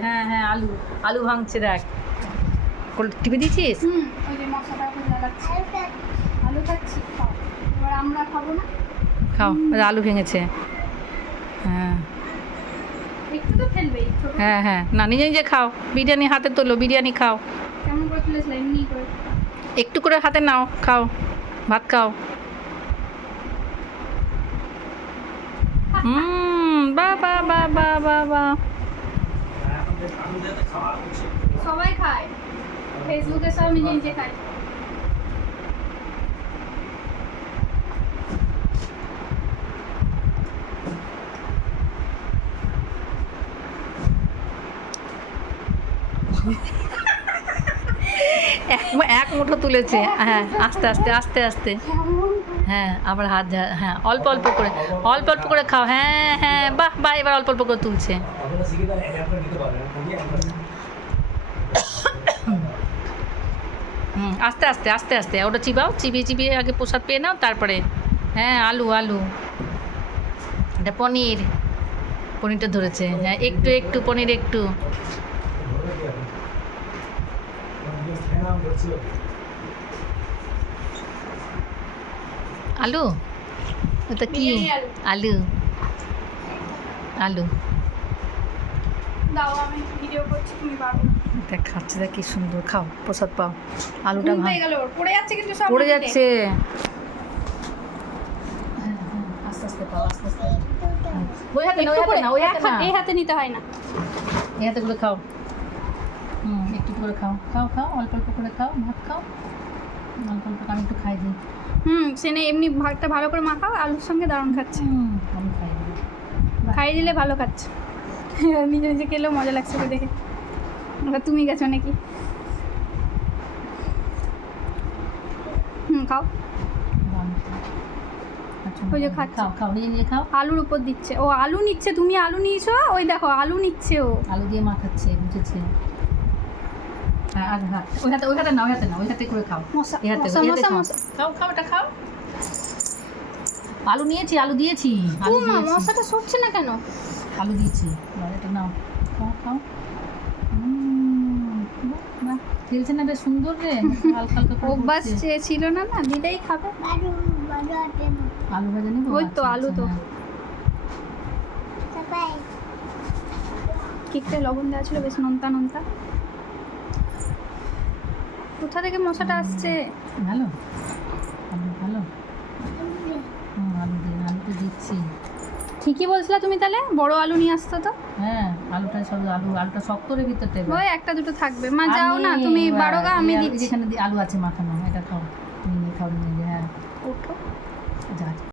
হ্যাঁ হ্যাঁ আলু আলু ভাঙছে দেখ। টিপে দিয়েছিস? খাও। আলু ভেঙেছে। হ্যাঁ। হ্যাঁ হ্যাঁ। না নিজে নিজে খাও বিরিয়ানি হাতে তোলো বিরিয়ানি খাও। একটু করে হাতে নাও খাও ভাত খাও। হুম বা বা বা বা বা বা। সবাই খায়। ফেসবুকে সব নিজে নিজে খায়। এক মুঠো তুলেছে। হ্যাঁ আস্তে আস্তে আস্তে আস্তে। হ্যাঁ আবার হাত হ্যাঁ অল্প অল্প করে, অল্প অল্প করে খাও হ্যাঁ হ্যাঁ বাহ বাহ, এবার অল্প অল্প করে তুলছে। হুম, আস্তে আস্তে আস্তে আস্তে, ওটা চিবাও, চিবিয়ে চিবিয়ে আগে প্রসাদ পেয়ে নাও, তারপরে হ্যাঁ আলু আলু। এটা পনির, পনিরটা ধরেছে হ্যাঁ একটু একটু, পনির একটু। আলু ওটা কি আলু। আলু দেখ খাচ্ছে দেখ কি সুন্দর। খাও প্রসাদ পাও। আলুটা পড়ে যাচ্ছে কিন্তু সব পড়ে যাচ্ছে। আস্তে আস্তে পাও আস্তে আস্তে। ওই হাতে না ওই হাতে না ওই হাতে না এই হাতে নিতে হয় না। এই হাতে করে খাও। হুম একটু করে খাও। খাও খাও অল্প অল্প করে খাও। ভাত খাও। অল্প অল্প আমি একটু খাই দিই। হুম সে না এমনি ভাতটা ভালো করে মাখাও আলুর সঙ্গে দারুণ খাচ্ছে। আমি খাই দিই। দিলে ভালো খাচ্ছে। নিজে নিজে খেলেও মজা লাগছে দেখে। ওটা তুমি গেছো নাকি? হুম খাও। আচ্ছা, ওই যে খাচ্ছে। খাও খাও নিজে নিজে খাও। আলুর উপর দিচ্ছে। ও আলু নিচ্ছে তুমি আলু নিয়েছো? ওই দেখো আলু নিচ্ছে ও। আলু দিয়ে মাখাচ্ছে বুঝেছে। হ্যাঁ আর হাত ওই হাতে ওই হাতে না ওই হাতে না ওই হাতে করে খাও মশা এই হাতে খাও। খাও এটা খাও আলু নিয়েছি আলু দিয়েছি আলু মা দিয়েছি মশাটা সরছে না কেন আলু দিয়েছি এটা নাও খাও খাও। খেলছে না বেশ সুন্দর রে হালকা হালকা অভ্যাস ছিল না না দিলেই খাবে আলু ভাজা নেব ওই তো, আচ্ছা, আলু আচ্ছা, তো। হ্যাঁ। কেকটা লবণ দেওয়া ছিল বেশ নোনতা নোনতা কোথা থেকে মশাটা আসছে? ভালো। আলু ভালো। আলু তো দিচ্ছি। ঠিকই বলছিলা তুমি তাহলে? বড় আলু নিয়ে আসতো তো। হ্যাঁ আলুটা সব আলু আলুটা শক্ত রে এবার। ওই একটা দুটো থাকবে। মা যাও না তুমি বারো গা আমি দিচ্ছি। যেখানে আলু আছে মাখানো এটা খাও। তুমি খাও নিয়ে হ্যাঁ ওঠো। যা।